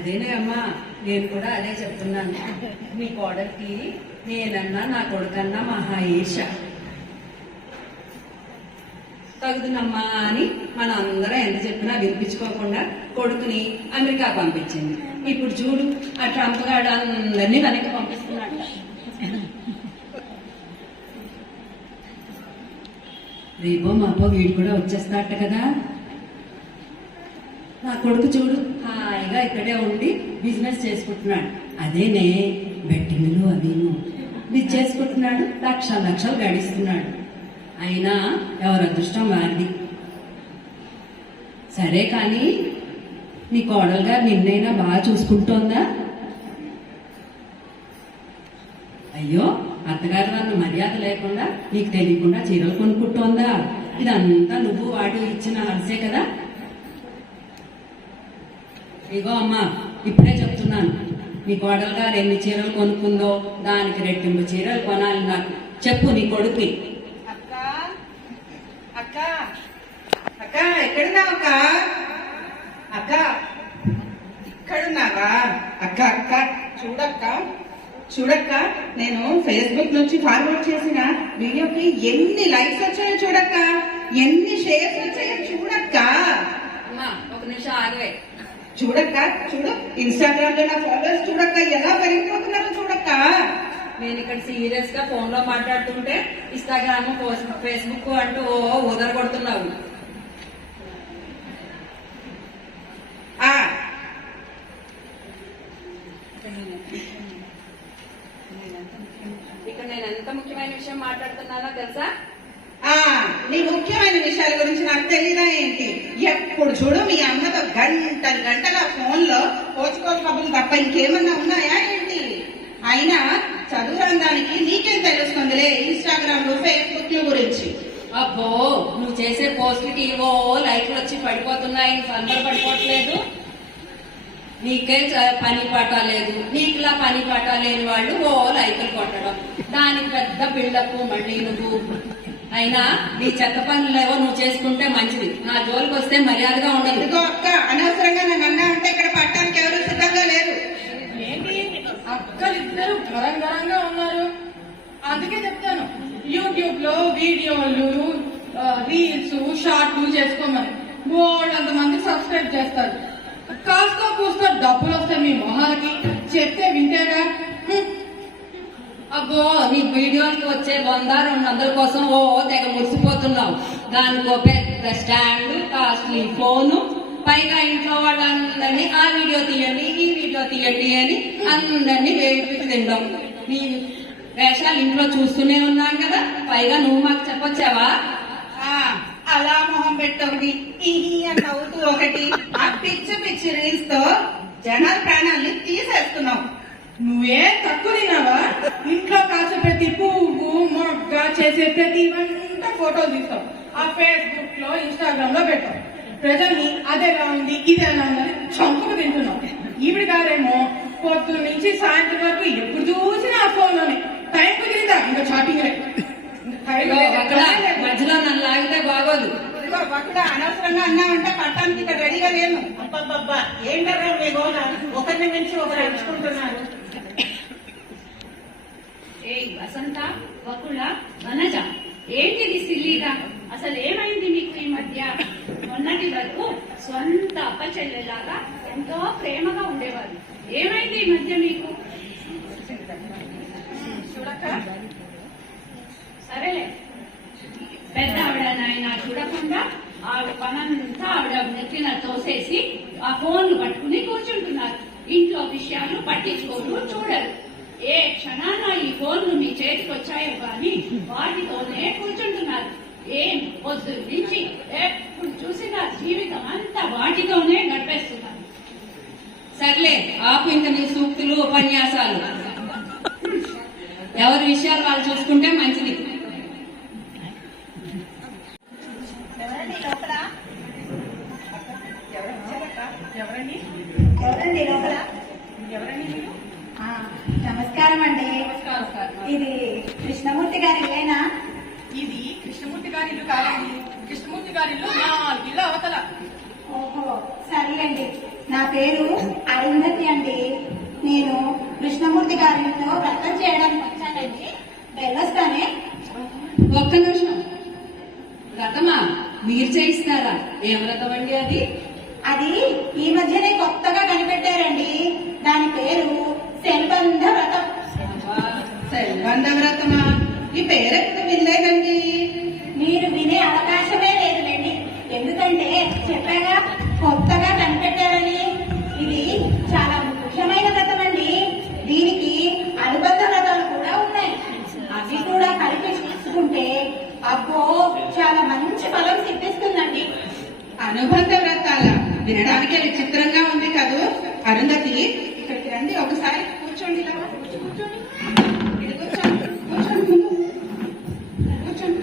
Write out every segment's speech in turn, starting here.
అదేనే అమ్మా, నేను కూడా అదే చెప్తున్నాను. మీ కోడలికి నేనన్నా నా కొడుకన్నా మహా ఈర్ష. తగుదునమ్మా అని మన అందరం ఎంత చెప్పినా వినిపించుకోకుండా కొడుకుని అమెరికా పంపించింది. ఇప్పుడు చూడు, ఆ ట్రంప్ గాడు అందరినీ వెనక్కి పంపిస్తున్నాడు. రేపో మాపో వీడు కూడా వచ్చేస్తాట కదా. నా కొడుకు చూడు, హాయిగా ఇక్కడే ఉండి బిజినెస్ చేసుకుంటున్నాడు. అదేనే బెట్టింగ్లు అవిను ఇది చేసుకుంటున్నాడు, లక్షలు గడిస్తున్నాడు. అయినా ఎవరి అదృష్టం వారిది. సరే కానీ నీ కోడలు గారు నిన్నైనా బాగా చూసుకుంటోందా? అయ్యో, అత్తగారి వాళ్ళ మర్యాద లేకుండా నీకు తెలియకుండా చీరలు కొనుక్కుంటోందా? ఇదంతా నువ్వు వాడు ఇచ్చిన హరిసే కదా. ఇగో అమ్మా, ఇప్పుడే చెప్తున్నాను, నీ కోడలు గారు ఎన్ని చీరలు కొనుక్కుందో దానికి రెట్టింపు చీరలు కొనాలి. నాకు చెప్పు నీ కొడుకు. అక్క అక్క ఎక్కడున్నావు అక్క? అక్క ఇక్కడున్నావా? అక్క అక్క చూడక్క, నేను ఫేస్బుక్ నుంచి ఫార్వర్డ్ చేసిన వీడియోకి ఎన్ని లైక్స్ వచ్చాయో చూడక్క, ఎన్ని షేర్స్ వచ్చాయో చూడక్క. అమ్మా ఒక నిమిషం ఆగవే. చూడక్క, చూడు ఇన్స్టాగ్రామ్ లో నా ఫాలోవర్స్ చూడక్క ఎలా పెరిగిపోతున్నారో చూడక్క. నేను ఇక్కడ సీరియస్ గా ఫోన్ లో మాట్లాడుతుంటే ఇన్స్టాగ్రామ్ ఫేస్బుక్ అంటూ ఉదర కొడుతున్నావు. ఇక్కడ నేను ఎంత ముఖ్యమైన విషయం మాట్లాడుతున్నానో తెలుసా? నీ ముఖ్యమైన విషయాల గురించి నాకు తెలియదా ఏంటి? ఎప్పుడు చూడు మీ అమ్మతో గంటల ఫోన్ లో కోచుకోలు కబుర్లు తప్ప ఇంకేమన్నా ఉన్నాయా ఏంటి? అయినా చదువు రంగానికి నీకేం తెలుస్తుందిలే ఇన్స్టాగ్రామ్ లో ఫేస్బుక్ గురించి. అబ్బో, నువ్వు చేసే పోస్టులకి ఏవో లైక్లు వచ్చి పడిపోతున్నాయి, అందరూ పడిపోవట్లేదు. నీకే పని పాట లేదు, నీకులా పని పాట లేని వాళ్ళు ఓ లైకులు కొట్టడం, దానికి పెద్ద బిల్డప్ మళ్ళీ నువ్వు. అయినా నీ చెత్త పనులేవో నువ్వు చేసుకుంటే మంచిది, నా జోలికి వస్తే మర్యాదగా ఉండదు. ఇదిగో అక్క, అనవసరంగా నన్ను అన్నా అంటే ఇక్కడ పట్టడానికి ఎవరు సిద్ధంగా లేరు. ఏంటి అక్కలిద్దరు గరంగా ఉన్నారు? అందుకే చెప్తాను, యూట్యూబ్ లో వీడియోలు రీల్స్ షార్ట్లు చేసుకోమని బోల్డ్ మంది సబ్స్క్రైబ్ చేస్తారు. కాస్త కూస్తో డబ్బులు వస్తాయి మీ మొహాలకి, చెప్తే వింటేగా. అబ్బో, నీ వీడియోకి వచ్చే 100-200 కోసం ఓ తెగ మురిసిపోతున్నావు. దానికో పెద్ద స్టాండ్, కాస్ట్లీ ఫోను, పైగా ఇంట్లో వాళ్ళందరినీ ఆ వీడియో తీయండి ఈ వీడియో తీయండి అని అందరినీ వేడిపించి తింటాం. నీ వేషాలు ఇంట్లో చూస్తూనే ఉన్నాను కదా, పైగా నువ్వు మాకు చెప్పొచ్చావా? అలా మొహం పెట్టొకటి, ఇహి అని నవ్వుతూ ఒకటి, ఆ పిచ్చి రీల్స్ తో జనాల ప్రాణాన్ని తీసేస్తున్నావు. నువ్వే తక్కువ తిన్నావా? ఇంట్లో కాసే ప్రతి పువ్వు మొగ్గ చేసే ప్రతి వంట ఫోటోలు తీస్తావు, ఆ ఫేస్బుక్ లో ఇన్స్టాగ్రామ్ లో పెట్టావు. ప్రజల్ని అదేలా ఉంది ఇదేలా ఉందని చంపుకు తింటున్నావు. ఈవిడ గారేమో పొద్దు నుంచి సాయంత్రం వరకు ఎప్పుడు చూసినా ఆ ఫోన్ లోనే టైం కుదిరిందా ఇంకా చాటింగ్. మధ్యలో నన్ను లాగితే బాగోదు. అనవసరంగా అన్నామంటే పట్టానికి ఇక్కడ రెడీగా లేను. అబ్బబ్బబ్బా, ఏంటారా మీ గోడ? ఒకరిని మించి ఒకరు ఎంచుకుంటున్నారు. ఏ వసంత, వకుళ, వనజ, ఏంటిది సిల్లీగా? అసలు ఏమైంది మీకు ఈ మధ్య? మొన్నటి వరకు స్వంత అప్పచెల్లెలాగా ఎంతో ప్రేమగా ఉండేవారు. ఏమైంది ఈ మధ్య మీకు? చూడక్క, సరేలే, పెద్ద ఆవిడ నాయన చూడకుండా ఆవిడ పనంతా ఆవిడ నెత్తిన తోసేసి ఆ ఫోన్లు పట్టుకుని కూర్చుంటున్నారు. ఇంట్లో విషయాలు పట్టించుకోరు, చూడరు. ఏ క్షణాన ఈ ఫోన్లు మీ చేతికి వచ్చాయో కానీ వాటితోనే కూర్చుంటున్నారు. ఏం పొద్దు నుంచి ఎప్పుడు చూసినా జీవితం అంతా వాటితోనే గడిపేస్తున్నారు. సర్లే ఆపు ఇంక నీ సూక్తులు ఉపన్యాసాలు. ఎవరి విషయాలు వాళ్ళు చూసుకుంటే మంచిది. నమస్కారం అండి. ఇది కృష్ణమూర్తి గారి ఇల్లేనా? ఇది కృష్ణమూర్తి గారి ఇల్లు కాదండి, కృష్ణమూర్తి గారి ఇల్లు 4 ఇల్లు అవతల. ఓహో, సర్లేండి. నా పేరు అరుంధతి అండి. నేను కృష్ణమూర్తి గారితో వ్రతం చేయడానికి వచ్చానండి. వెళ్ళొస్తానే. ఒక్క నిమిషం. వ్రతమా? మీరు చేయిస్తారా? ఏం వ్రతం అండి అది? అది ఈ మధ్యనే కొత్తగా కనిపెట్టారండి. దాని పేరు సెల్బంధ వ్రతం. సెల్వంద వ్రతమా? ఈ పేరెప్పుడు వినలేదండి. మీరు వినే అవకాశమే లేదులేండి. ఎందుకంటే చెప్పాగా కొత్తగా కనిపెట్టారని. ఇది చాలా ముఖ్యమైన వ్రతం అండి. దీనికి అనుబంధ వ్రతాలు కూడా ఉన్నాయి. అవి కూడా కలిపి చేసుకుంటే అబ్బో చాలా మంచి ఫలం సిద్ధిస్తుందండి. అనుబంధ వ్రతాల వినడానికే విచిత్రంగా ఉంది కదూ. అరుంధతి, ఇక్కడికి రండి, ఒకసారి కూర్చోండి. ఇలా కూర్చోండి. ఇది కూర్చోండి. కూర్చోండి. కూర్చోండి.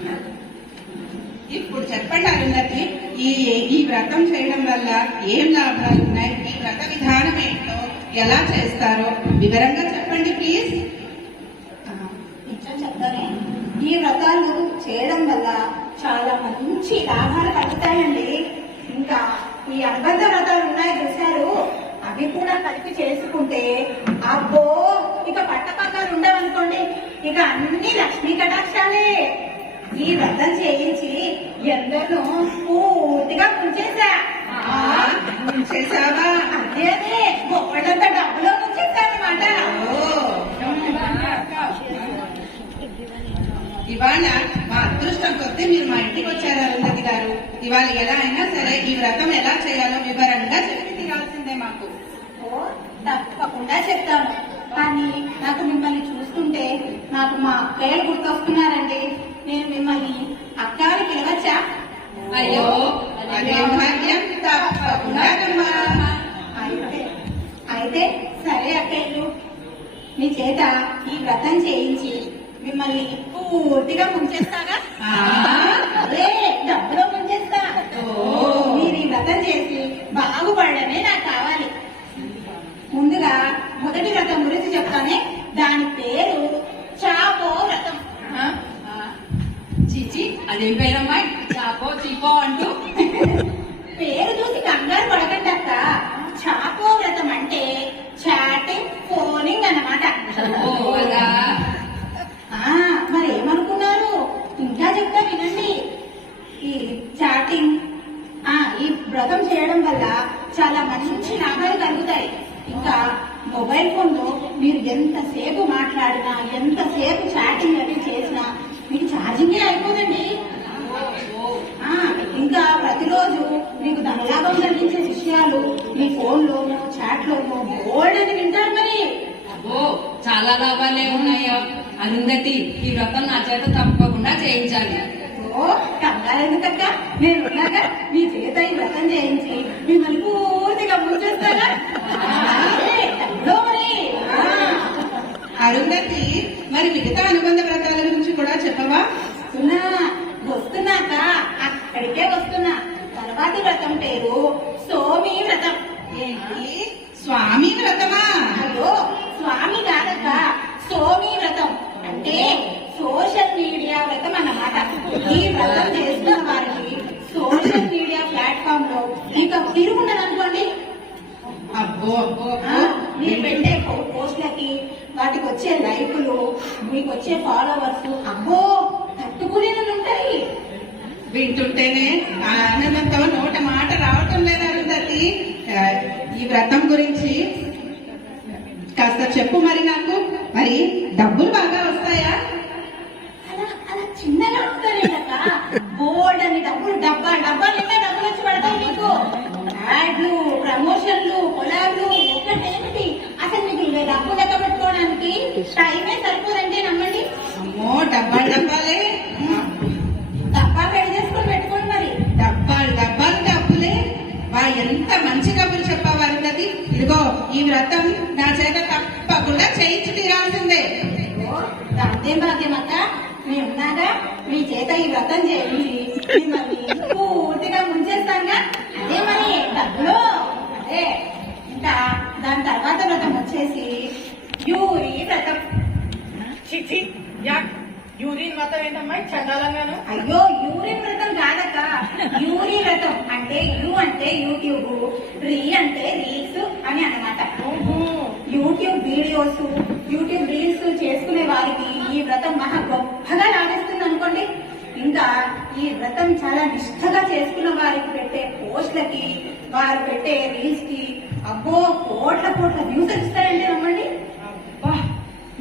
ఇప్పుడు చెప్పండి అరుంధతి, ఈ వ్రతం చేయడం వల్ల ఏం లాభాలు ఉన్నాయి? ఈ వ్రత విధానం ఏంటో, ఎలా చేస్తారో వివరంగా చెప్పండి ప్లీజ్. నిజం చెప్తానే. ఈ వ్రతాలు చేయడం వల్ల చాలా మంచి లాభాలు కలుగుతాయండి. ఇంకా ఈ అనుబంధ వ్రతాలు ఉన్నాయి చూశారు, అవి కూడా కలిపి చేసుకుంటే అబ్బో ఇక పట్టపక్కలు ఉండవనుకోండి, ఇక అన్ని లక్ష్మీ కటాక్షాలే. ఈ వ్రతం చేయించి ఎందరో పూర్తిగా ముంచేశా. చేసావా? అదే గొప్పడంత డబ్బులో ముంచేశానమాట. ఇవాళ మా అదృష్టం కొద్దీ మీరు మా ఇంటికి వచ్చారు అరుంధతి గారు. ఇవాళ ఎలా అయినా సరే ఈ వ్రతం ఎలా చేయాలో వివరంగా చెప్పి తీరాల్సిందే మాకు. ఓ తప్పకుండా చెప్తాను. కానీ నాకు మిమ్మల్ని చూస్తుంటే నాకు మా అక్కయ్యలు గుర్తొస్తున్నారండి. నేను మిమ్మల్ని అక్క అని పిలవచ్చా? అయ్యో, అదేం భాగ్యం. తప్పకుండా అమ్మా. అయితే సరే అక్కయ్యలు, మీ చేత ఈ వ్రతం చేయించి మిమ్మల్ని పూర్తిగా ముంచేస్తాగా? అదే డబ్బులో ముంచేస్తా. మీరు ఈ వ్రతం చేసి బాగుపడమే నాకు కావాలి. ముందుగా మొదటి వ్రతం గురించి చెప్తానే. దాని పేరు చాపో వ్రతం. చీచి, అదేం పేరమ్మా? చాపో చీపో అంటూ. పేరు చూసి కంగారు పడకండి అక్క. చాపో వ్రతం అంటే చాటింగ్, ఫోనింగ్ అన్నమాట. ఓ అలా. మరి ఏమనుకున్నారు? ఇంకా చెప్తా వినండి. ఈ చాటింగ్, ఈ వ్రతం చేయడం వల్ల చాలా మంచి లాభాలు కలుగుతాయి. ఇంకా మొబైల్ ఫోన్ లో మీరు ఎంతసేపు మాట్లాడినా, ఎంతసేపు చాటింగ్ అవి చేసినా మీకు ఛార్జింగే అయిపోదండి. ఇంకా ప్రతిరోజు మీకు ధనలాభం కలిగించే విషయాలు మీ ఫోన్ లోనో చాట్ లోనో బోల్డ్ అని వింటారు. మరి ఓ చాలా లాభాలే ఉన్నాయా అరుంధతి? ఈ వ్రతం నా చేత తప్పకుండా చేయించాలి. ఓ కంగారు ఎందుకక్క? నేను ఉన్నాగా మీ చేత ఈ వ్రతం చేయించి మిమ్మల్ని పూర్తిగా ముంచేస్తాగా. మరి అరుంధతి, మరి మిగతా అనుబంధ వ్రతాల గురించి కూడా చెప్పవా? వస్తున్నాక అక్కడికే వస్తున్నా. తర్వాతి వ్రతం పేరు సోమి వ్రతం. ఏంటి, స్వామి వ్రతమా? అయ్యో స్వామి కాదక్క, సోమి వ్రతం అంటే సోషల్ మీడియా వ్రతం అన్నమాట. ఈ వ్రతం చేస్తున్న వారికి సోషల్ మీడియా ప్లాట్ఫామ్ లో ఇక తిరుగుండదనుకోండి. అబ్బో అబ్బో మీరు పెట్టే పోస్టులకి వాటికి వచ్చే లైకులు, మీకు వచ్చే ఫాలోవర్స్ అబ్బో తట్టుకునేవి ఉంటాయి. వింటుంటేనే ఆనందంతో నోట మాట రావటం లేదు అరుంధతి. ఈ వ్రతం గురించి కాస్త చెప్పు మరి నాకు. మరి డబ్బులు బాగా వస్తాయా? అలా చిన్నగా వస్తారేటక్క. బోర్డ్ అని డబ్బులు డబ్బా నిండా డబ్బులు వచ్చి పడతాయి మీకు. యాడ్లు, ప్రమోషన్లు, కొలాబ్లు ఒకటేమిటి అసలు మీకు ఇవే డబ్బు లెక్క పెట్టుకోవడానికి టైమే సరిపోదంటే నమ్మండి. అమ్మో, డబ్బాలే. డబ్బా పెళ్లి చేసుకొని పెట్టుకోండి. మరి డబ్బాలు డబ్బులే. ఎంత మంచి కబురు చెప్పావు అరుంధతి. ఇదిగో ఈ వ్రతం నా చేత తప్పకుండా చేయించి తీరాల్సిందే. అంతే భాగ్యమక్క, మేమున్నాగా మీ చేత ఈ వ్రతం చేయించి మిమ్మల్ని పూర్తిగా ముంచేస్తాగా. అదే మరి డబ్బులు. అదే ఇంకా దాని తర్వాత వ్రతం వచ్చేసి యూరి వ్రతం. యూరిన్ వ్రతం ఏంటమ్మా చండాలంగాను? అయ్యో యూరిన్ వ్రతం కాదక్క, యూరి వ్రతం. అంటే యు అంటే యూట్యూబ్, రీ అంటే రీల్స్ అని అన్నమాట. యూట్యూబ్ వీడియోస్, యూట్యూబ్ రీల్స్ చేసుకునే వారికి ఈ వ్రతం మహా గొప్పగా లాగేస్తుంది అనుకోండి. ఇంకా ఈ వ్రతం చాలా నిష్ఠగా చేసుకున్న వారికి పెట్టే పోస్ట్లకి, వారు పెట్టే రీల్స్ కి అబ్బో కోట్ల కోట్ల వ్యూస్ ఇస్తారంటే నమ్మండి. అబ్బా,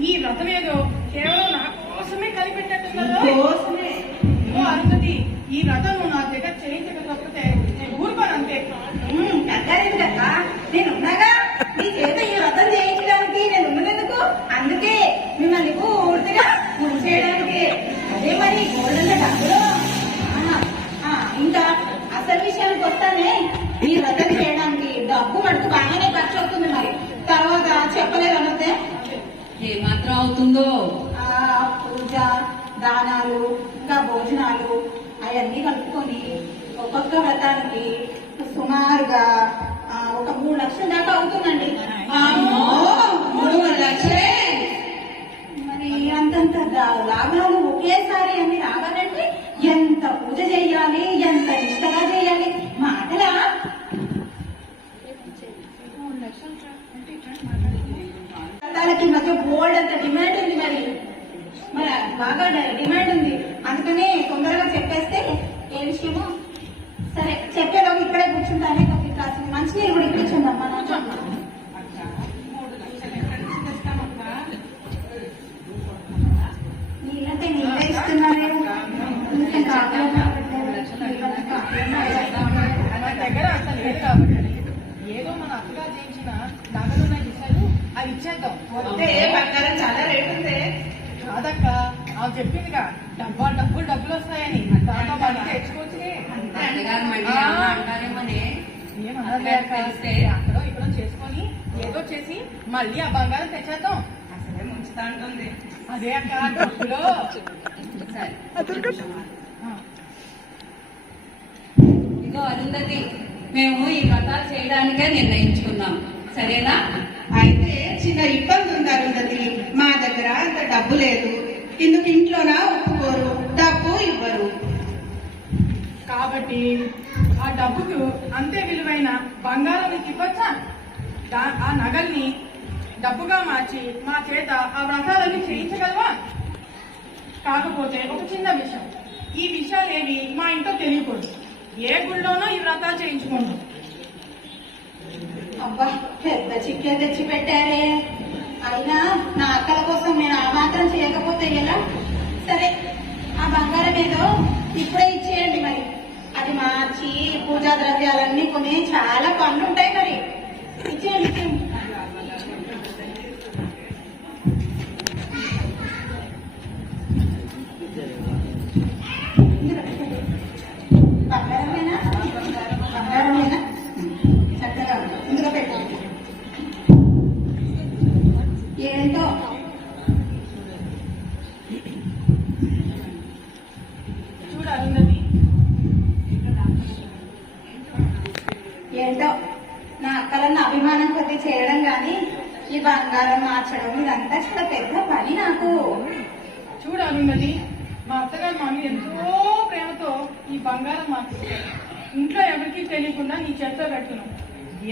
ఈ వ్రతం ఏదో కేవలం నా కోసమే కనిపెట్టేట్టున్నదో. కోసమే. ఓ అరుంధతి, ఈ వ్రతం నువ్వు నా దగ్గర చేయించకపోతే నేను ఊరుకోను అంతే. అర్థలేదు కదా, నేను ఉన్నాగా మీ చేత ఈ వ్రతం చేయించడానికి. నేను ఉన్నదెందుకు? అందుకే మిమ్మల్ని పూర్తిగా ముంచేయడానికి. అదే మరి గోల్డెన్ డబ్బులు. ఇంకా అసలు విషయానికి వస్తానే, ఈ వ్రతం చేయడానికి డబ్బు మటుకు బాగానే ఖర్చు అవుతుంది. మరి తర్వాత చెప్పలేదు అనొద్దే. ఏమాత్రం అవుతుందో? పూజ, దానాలు, ఇంకా భోజనాలు అవన్నీ కలుపుకొని ఒక్కొక్క వ్రతానికి సుమారుగా ఒక 3 లక్షల దాకా అవుతుందండి. అమ్మో, 3 లక్షలే? మరి అంతంత లాభాలు ఒకేసారి అన్ని రావాలంటే ఎంత పూజ చేయాలి, ఎంత నిష్టగా చేయాలి. మాటలా వ్రతాలకి మధ్య బోల్డ్ అంత డిమాండ్ ఉంది. మరి బాగా డిమాండ్ ఉంది. అందుకనే తొందరగా చెప్పేస్తే ఏ విషయమో. సరే చెప్పేలోకి ఇక్కడే కూర్చుంటానే. కాస్త మంచినీళ్ళు కూడా ఇప్పించండి అమ్మా. నీళ్ళంటే నీళ్ళే ఇస్తున్నారే. మన దగ్గర అంత లేదు కాబట్టి ఏదో మన అత్తగారు చేయించిన నగలు నాకు ఇచ్చారు, అది ఇచ్చేద్దాం. వద్దే, బంగారం చాలా రేటు ఉంది. కాదక్క, ఆమె చెప్పిందిగా డబ్బులు వస్తాయని. దాంతో మళ్ళీ తెచ్చుకోవచ్చునే. అత్తగారు మళ్ళీ ఏమన్నా అంటారేమోనే. ఏమన్నది అక్క, అక్కడో ఇక్కడో చేసుకొని ఏదో చేసి మళ్ళీ ఆ బంగారం తెచ్చేద్దాం. అసలే ముంచుతా ఉంటుంది. అదే అక్క డబ్బులో. సరే, ఇగో అరుంధతి, మేము ఈ వ్రతాలు చేయడానికే నిర్ణయించుకున్నాం. సరేనా? అయితే చిన్న ఇబ్బంది ఉంది అరుంధతి. మా దగ్గర అంత డబ్బు లేదు. ఇందుకు ఇంట్లోనా ఒప్పుకోరు, డబ్బు ఇవ్వరు. కాబట్టి ఆ డబ్బుకు అంతే విలువైన బంగారం నీకు ఇవ్వచ్చా? ఆ నగల్ని డబ్బుగా మార్చి మా చేత ఆ వ్రతాలన్నీ చేయించగలవా? కాకపోతే ఒక చిన్న విషయం, ఈ విషయాలేవి మా ఇంట్లో తెలియకూడదు. ఏ గుళ్ళోనో ఈ వ్రతాలు చేయించుకోండి. అబ్బా, పెద్ద చిక్కే తెచ్చి పెట్టారే. అయినా నా అక్కల కోసం నేను ఆ మాత్రం చేయకపోతే ఎలా? సరే, ఆ బంగారం ఏదో ఇప్పుడే ఇచ్చేయండి. మరి అది మార్చి పూజా ద్రవ్యాలన్నీ కొని చాలా పనులు ఉంటాయి. మరి ఇచ్చేయండి. బంగారమేనా? బంగారమేనా? చక్కగా ఇందులో పెట్టండి. ఏంటో చూడు అరుంధతి, ఏంటో నా అక్కలన్న అభిమానం కొద్ది చేయడం గాని ఈ బంగారం మార్చడం ఇదంతా చాలా పెద్ద పని నాకు. చూడు అరుంధతి, మా అత్తగారు మా మీద ఎంతో ప్రేమతో ఈ బంగారం మార్చుతారు. ఇంట్లో ఎవరికీ తెలియకుండా నీ చేతిలో పెడుతున్నాం.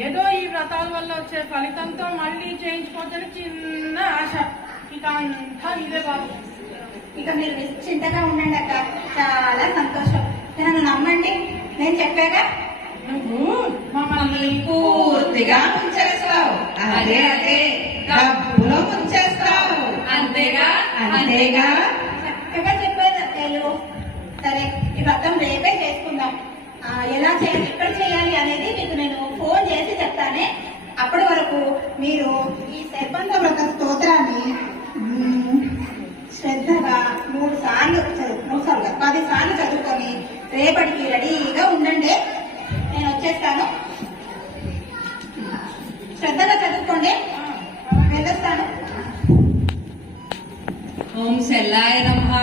ఏదో ఈ వ్రతాల వల్ల వచ్చే ఫలితంతో మళ్ళీ చేయించుకోవచ్చని చిన్న ఆశ. ఇక అంతా ఇదే బాబు. ఇక మీరు నిశ్చింతగా ఉండండి అక్క, చాలా సంతోషం. నన్ను నమ్మండి, నేను చెప్పాగా. నువ్వు మమ్మల్ని పూర్తిగా ముంచేస్తావు. అదే అదే, డబ్బులో ముంచేస్తావు. అంతేగా? అంతేగా? చక్కగా చెప్పారు అత్తయ్యలు. సరే, ఈ వ్రతం రేపే చేసుకుందాం. ఎలా చేయాలి, ఎక్కడ చేయాలి అనేది మీకు నేను ఫోన్ చేసి చెప్తానే. అప్పటి వరకు మీరు ఈ శర్బంధ వ్రత స్తోత్రాన్ని శ్రద్ధగా 3 సార్లు 10 సార్లు చదువుకొని రేపటికి రెడీగా ఉండండి. నేను వచ్చేస్తాను. శ్రద్ధగా చదువుకోండి. వెళ్ళొస్తాను. ఓం శల్లాయ నమః.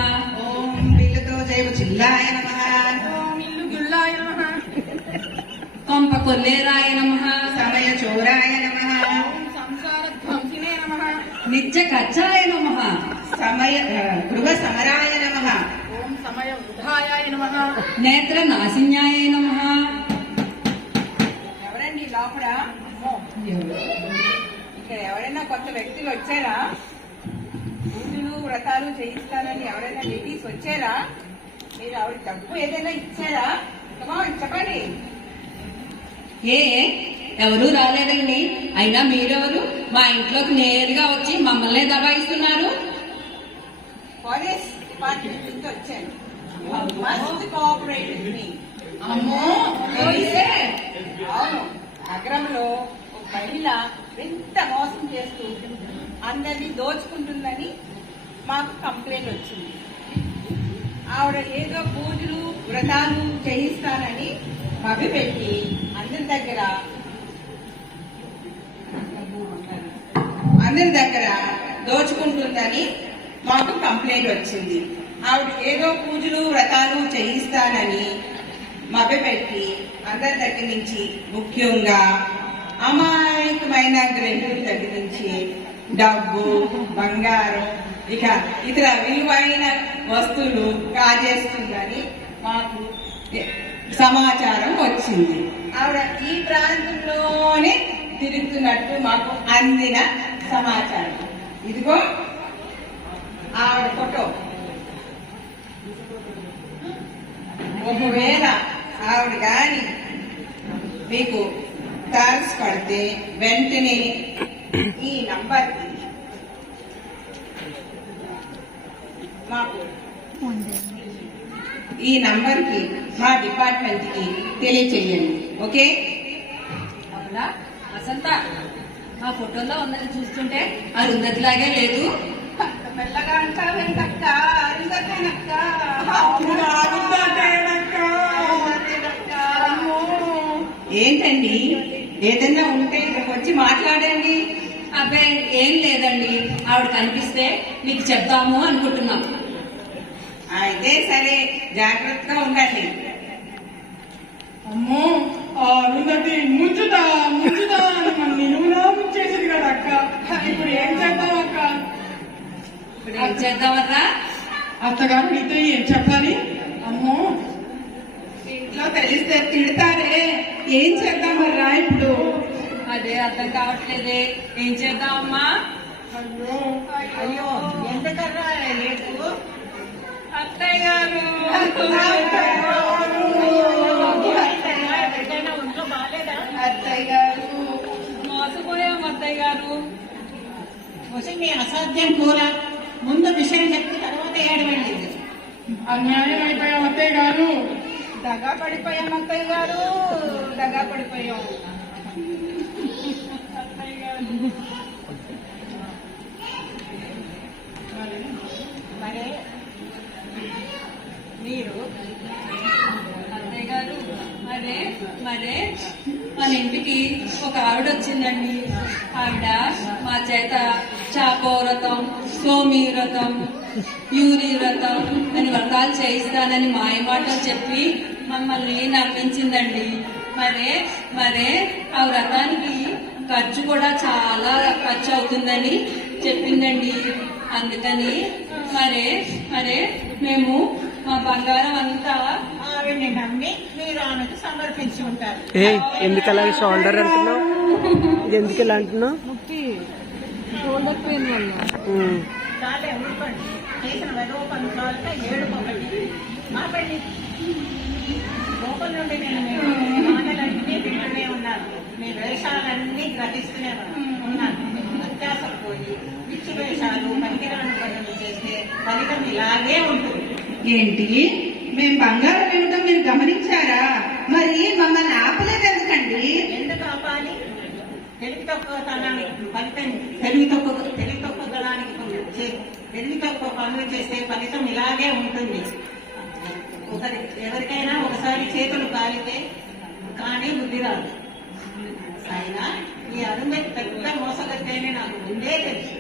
ఓం బిల్లుతో జయము చిల్లాయ నమః. ఇల్లు గుల్లాయ నమః. కొంప కొల్లేరాయ నమః. సమయ చోరాయ నమః. సంసార ధ్వంసినే నమః. నిత్య కచ్చాయ నమః. గృహ సమరాయ నమః. ఓం సమయ వృధాయ నమః. నేత్ర నాసిన్యాయ నమః. ఎవరండి లోపల? ఇక్కడ ఎవరైనా కొత్త వ్యక్తులు వచ్చారా? పూజలు వ్రతాలు చేయిస్తానని ఎవరైనా లేడీస్ వచ్చారా? మీరు ఆవిడ డబ్బు ఏదైనా ఇచ్చారా? చెప్పండి. ఎవరు రాలేదండి. అయినా మీరెవరు మా ఇంట్లోకి నేరుగా వచ్చి మమ్మల్ని దబాయిస్తున్నారు? పోలీస్ డిపార్ట్మెంట్ నుంచి వచ్చాను. Must cooperate with me. అమ్మో అవును, నగరంలో ఒక మహిళ ఎంత మోసం చేస్తూ అందరినీ దోచుకుంటుందని మాకు కంప్లైంట్ వచ్చింది. ఆవిడ ఏదో పూజలు వ్రతాలు చేయిస్తానని మభ్యపెట్టి అందరి దగ్గర దోచుకుంటుందని మాకు కంప్లైంట్ వచ్చింది. ఆవిడ ఏదో పూజలు వ్రతాలు చేయిస్తానని మభ్యపెట్టి అందరి దగ్గర నుంచి, ముఖ్యంగా అమాయకమైన గ్రహీతుల దగ్గర నుంచి డబ్బు, బంగారం, ఇక ఇతర విలువైన వస్తువులు కాజేస్తుందని మాకు సమాచారం వచ్చింది. ఆవిడ ఈ ప్రాంతంలోనే తిరుగుతున్నట్టు మాకు అందిన సమాచారం. ఇదిగో ఆవిడ ఫోటో. ఒకవేళ ఆవిడ గాని మీకు టాక్స్ పడితే వెంటనే ఈ నంబర్కి మా డిపార్ట్మెంట్ కి తెలియచేయండి. ఓకే? అవునా వసంత, మా ఫోటోలో ఉన్నది చూస్తుంటే అరుంధతిలాగే లేదు. మెల్లగా అంటావేంటక్క? అరుంధతేనక్క. ఏంటండి, ఏదైనా ఉంటే ఇక్కడికి వచ్చి మాట్లాడండి. అబ్బాయి ఏం లేదండి, ఆవిడ కనిపిస్తే మీకు చెప్తాము అనుకుంటున్నాం. అయితే సరే, జాగ్రత్తగా ఉండండి. అమ్మో ఆ అరుంధతి ముంచుదా అని మన నిలువునా ముంచేసింది కదా అక్క. ఇప్పుడు ఏం చేద్దాం అక్క? ఇప్పుడు ఏం చేద్దామర్రా? అత్తగారు నీతో ఏం చెప్పాలి? అమ్మో ఇంట్లో తెలిస్తే తిడతారే, ఏం చేద్దామర్రా ఇప్పుడు? అదే అర్థం కావట్లేదే, ఏం చేద్దామమ్మా? అయ్యో, ఎందుకర్రా లేదు? అత్తయ్య గారు, అత్తయ్య గారు, మోసపోయాం అత్తయ్య గారు. మీ అసాధ్యం కూర ముందు విషయం చెప్పి తర్వాత ఏడవండి. అన్యాయం అయిపోయాం అత్తయ్య గారు. దగా పడిపోయాం అత్తయ్య గారు, దగా పడిపోయాం. మరి మీరు అత్తయ్య గారు, మరే మన ఇంటికి ఒక ఆవిడ వచ్చిందండి. ఆవిడ మా చేత చాకో వ్రతం, సోమి వ్రతం, యూరి వ్రతం అని వ్రతాలు చేయిస్తానని మాయమాటలు చెప్పి మమ్మల్ని నమ్మించిందండి. మరే ఆ వ్రతానికి ఖర్చు కూడా చాలా ఖర్చు అవుతుందని చెప్పిందండి. అందుకని మరే మేము మా బంగారం అంతా ఆవిడ్ని నమ్మి మీరు ఆమెకు సమర్పించి ఉంటారు. ఎందుకు అలాగే షోల్డర్ అంటున్నావు? ఇది ఎందుకు ఇలా అంటున్నావు? చాలే ఊరుకోండి. చేసిన వెధవ పనులతో ఏడుకోకండి. మాపండి. లోపల నుండి నేను మీ మాటలన్నీ వింటూనే ఉన్నాను. మీ వేషాలన్నీ గ్రహిస్తూనే ఉన్నాను. వ్యత్యాసం పోయి పిచ్చి వేషాలు, పనికిరాని పనులు చేస్తే ఫలితం ఇలాగే ఉంటుంది. ఏంటి, మేము బంగారం ఇవ్వటం మీరు గమనించారా? మరి మమ్మల్ని ఆపలేదు ఎందుకండి? ఎందుకు ఆపాలి? తెలివి తక్కువతనానికి ఫలితం తెలివి తక్కువ పనులు చేస్తే ఫలితం ఇలాగే ఉంటుంది. ఎవరికైనా ఒకసారి చేతులు కాలితే కానీ బుద్ధి రాదు. అయినా ఈ అరుంధతి పెద్ద మోసగత్తేనే నాకు ముందే తెలుసు.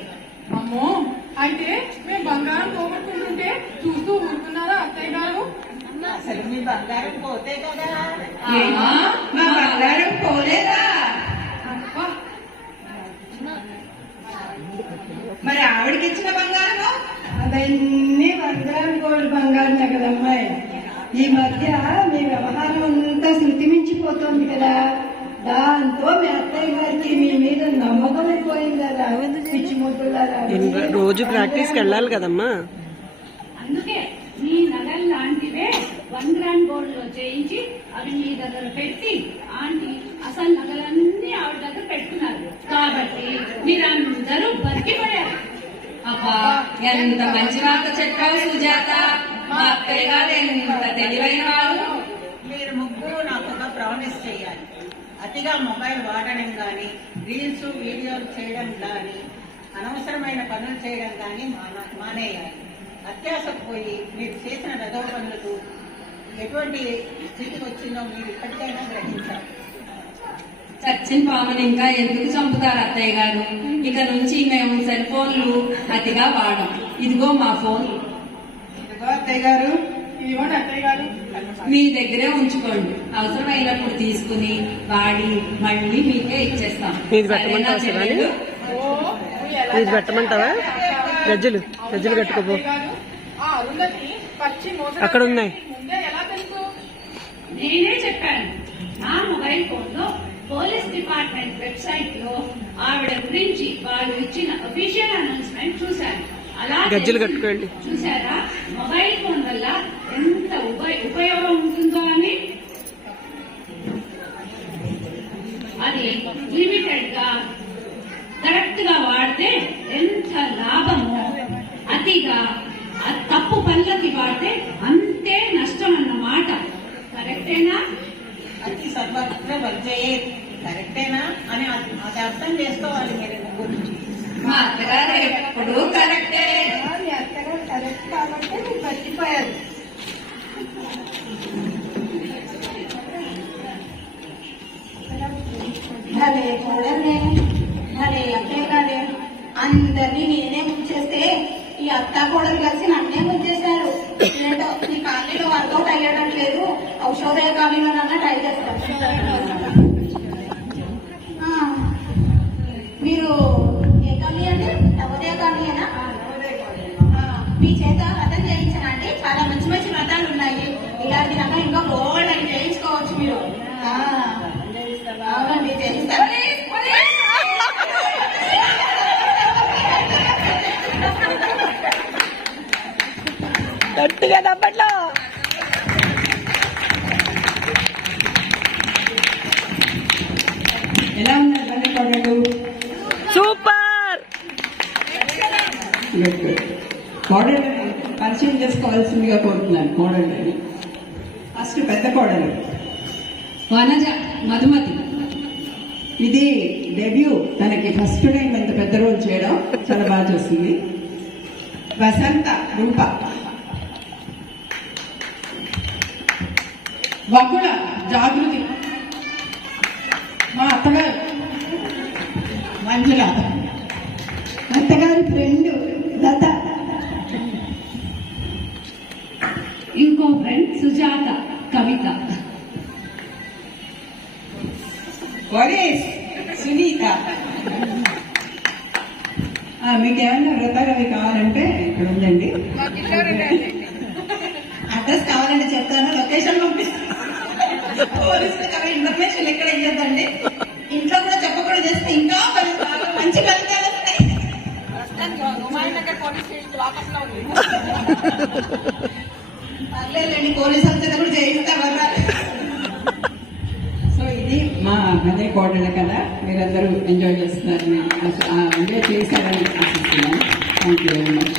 అమ్మో అయితే మేము బంగారం పోగొట్టుకుంటుంటే చూస్తూ ఊరుకున్నారా అత్తయ్య గారు? అసలు మీ బంగారం పోతే కదా. ఏమా, మా బంగారం పోలేదా? అబ్బా, ఆవిడకి ఇచ్చిన బంగారం అవన్నీ 1 గ్రామ్ గోల్డ్ బంగారమే కదమ్మాయి. ఈ మధ్య మీ వ్యవహారం అంతా శృతి మించిపోతుంది కదా, దాంతో మీ అత్తయ్య గారికి మీ మీద నమ్మకం అయిపోయిందా పిచ్చి ముద్దులారా. రోజు ప్రాక్టీస్కి వెళ్ళాలి కదమ్మా. అందుకే మీ నగలు లాంటివే 1 గ్రామ్ గోల్డ్ లో చేయించి అవి మీ దగ్గర పెట్టి ఆంటీ అసలు నగలన్నీ ఆవిడ దగ్గర పెట్టుకున్నారు కాబట్టి మీరందరూ బతికిపోయారు. అబ్బా ఎంత మంచి మాట చెప్పావు సుజాత. మా అత్తయ్య గారు ఎంత తెలివైన వాళ్ళు. మీరు ముగ్గురు నాకు ఒక ప్రామిస్ చేయాలి. అతిగా మొబైల్ వాడడం కానీ, రీల్స్ వీడియోలు చేయడం కానీ, అనవసరమైన పనులు చేయడం కానీ మానేయాలి. అత్యాసకు పోయి మీరు చేసిన రథో పనులకు ఎటువంటి స్థితికి వచ్చిందో మీరు ఇప్పటికైనా గ్రహించాలి. చచ్చిన పాముని ఇంకా ఎందుకు చంపుతారు అత్తయ్య గారు? ఇక నుంచి మేము సెల్ ఫోన్లు అతిగా వాడం. ఇదిగో మా ఫోన్, ఇదిగో అత్తయ్య గారు. ఇదిగోండి అత్తయ్య గారు. మీ దగ్గరే ఉంచుకోండి. అవసరమైనప్పుడు తీసుకుని వాడి మళ్ళీ మీకే ఇచ్చేస్తాం. ఇది పెట్టమంటావా సరేనా శివాని? చెల్లెలు? ఇది పెట్టమంటావా? గజ్జలు కట్టుకోపో. ఆ అరుంధతి పచ్చి మోసం అక్కడ ఉన్నాయి. ముందే ఎలా తెలుసు? నేనే చెప్పాను. నా మొబైల్ ఫోన్ లో పోలీస్ డిపార్ట్మెంట్ వెబ్సైట్ లో ఆవిడ గురించి వాళ్ళు ఇచ్చిన అఫీషియల్ అనౌన్స్మెంట్ చూశాను. అలా గజ్జలు కట్టుకోండి. చూసారా మొబైల్ ఫోన్ వల్ల ఎంత ఉపయోగం ఉంటుందో అని. అది లిమిటెడ్ గా కరెక్ట్ గా వాడితే ఎంత లాభమో, అతిగా తప్పు పనులకి వాడితే అంతే నష్టం అన్నమాట. కరెక్టేనా? అతి సర్వత్ర వర్జయే. కరెక్టేనా అని అది అర్థం చేసుకోవాలి మీరు ముగ్గురు. మా అత్తగారు ఎప్పుడు కరెక్టే. మీ అత్తగారు కరెక్ట్ కాబట్టి మీరు బతికిపోయారు. భలే కోడలే, భలే అత్తయ్య గారే. అందరినీ నేనే ముంచేస్తే ఈ అత్త కోడలు కలిసి నన్నే ముంచేశారు. ఏంటో ఈ కాలనీలో వర్కౌట్ అయ్యేటట్లేదు. ఔషధయ కాలనీలోనన్నా ట్రై చేస్తాను. మీరు ఏ కాలనీ అండి? నవోదయ కాలనీనా? మీ చేత వ్రతం చేయించనండి. చాలా మంచి మంచి వ్రతాలు ఉన్నాయి. ఇలాంటి రకం ఇంకా గోల్డ్ అని చేయించుకోవచ్చు మీరు. అవునండి చేయిస్తారు. గట్టిగా దప్పట్లో. ఎలా ఉన్నారు బండి కోడలు? సూపర్. కోడలు పరిచయం చేసుకోవాల్సిందిగా కోరుతున్నాను. కోడలు ఫస్ట్ పెద్ద కోడలు వనజ మధుమతి. ఇది డెబ్యూ. తనకి ఫస్ట్ టైం ఎంత పెద్ద రోల్ చేయడం చాలా బాగా చేస్తుంది. వసంత రూప. వకుళ జాగృతి. మా అత్తగారు మంజుల. అత్తగారి ఫ్రెండ్ లత. ఇంకో ఫ్రెండ్ సుజాత, కవిత. వరేష్ సునీత. మీకేమన్నా వ్రతాలు కావాలంటే ఇక్కడ ఉందండి. అడ్రస్ కావాలంటే చెప్తాను, లొకేషన్ పంపిస్తాను. పోలీసులకు ఇన్ఫర్మేషన్ ఎక్కడ ఇవ్వద్దండి. ఇంట్లో కూడా చెప్పకూడదు చేస్తే ఇంకా మంచి ఫలితాలు వస్తాయి. పర్లేదండి, పోలీసు అంతా కూడా చేయిస్తా వల్ల. సో ఇది మా మదర్ కోడల కదా. మీరందరూ ఎంజాయ్ చేస్తున్నారని, ఎంజాయ్ చేశారని ఆశిస్తున్నాను. Thank you very much.